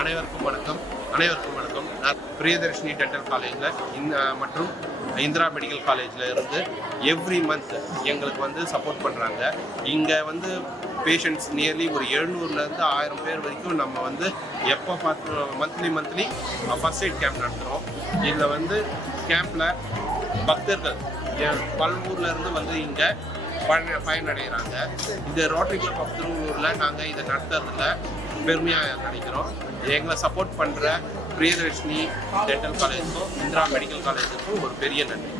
அனைவருக்கும் வணக்கம். நான் பிரியதர்ஷினி டென்டல் காலேஜில் மற்றும் இந்திரா மெடிக்கல் காலேஜில் இருந்து எவ்ரி மந்த் எங்களுக்கு வந்து சப்போர்ட் பண்ணுறாங்க. இங்கே வந்து பேஷண்ட்ஸ் நியர்லி ஒரு 700லேருந்து 1000 பேர் வரைக்கும் நம்ம வந்து எப்போ பார்த்து மந்த்லி ஃபர்ஸ்ட் எய்ட் கேம்ப் நடத்துகிறோம். இதில் வந்து கேம்பில் பக்தர்கள் பல்வூர்லேருந்து வந்து இங்கே பயனடைகிறாங்க. இந்த ரோட்டரி கிளப் ஆஃப் திருவள்ளூரில் நாங்கள் இதை நடத்துறதுல பெருமையாக நினைக்கிறோம். எங்களை சப்போர்ட் பண்ணுற பிரியதர்ஷினி டென்டல் காலேஜுக்கும் இந்திரா மெடிக்கல் காலேஜுக்கும் ஒரு பெரிய நன்றி.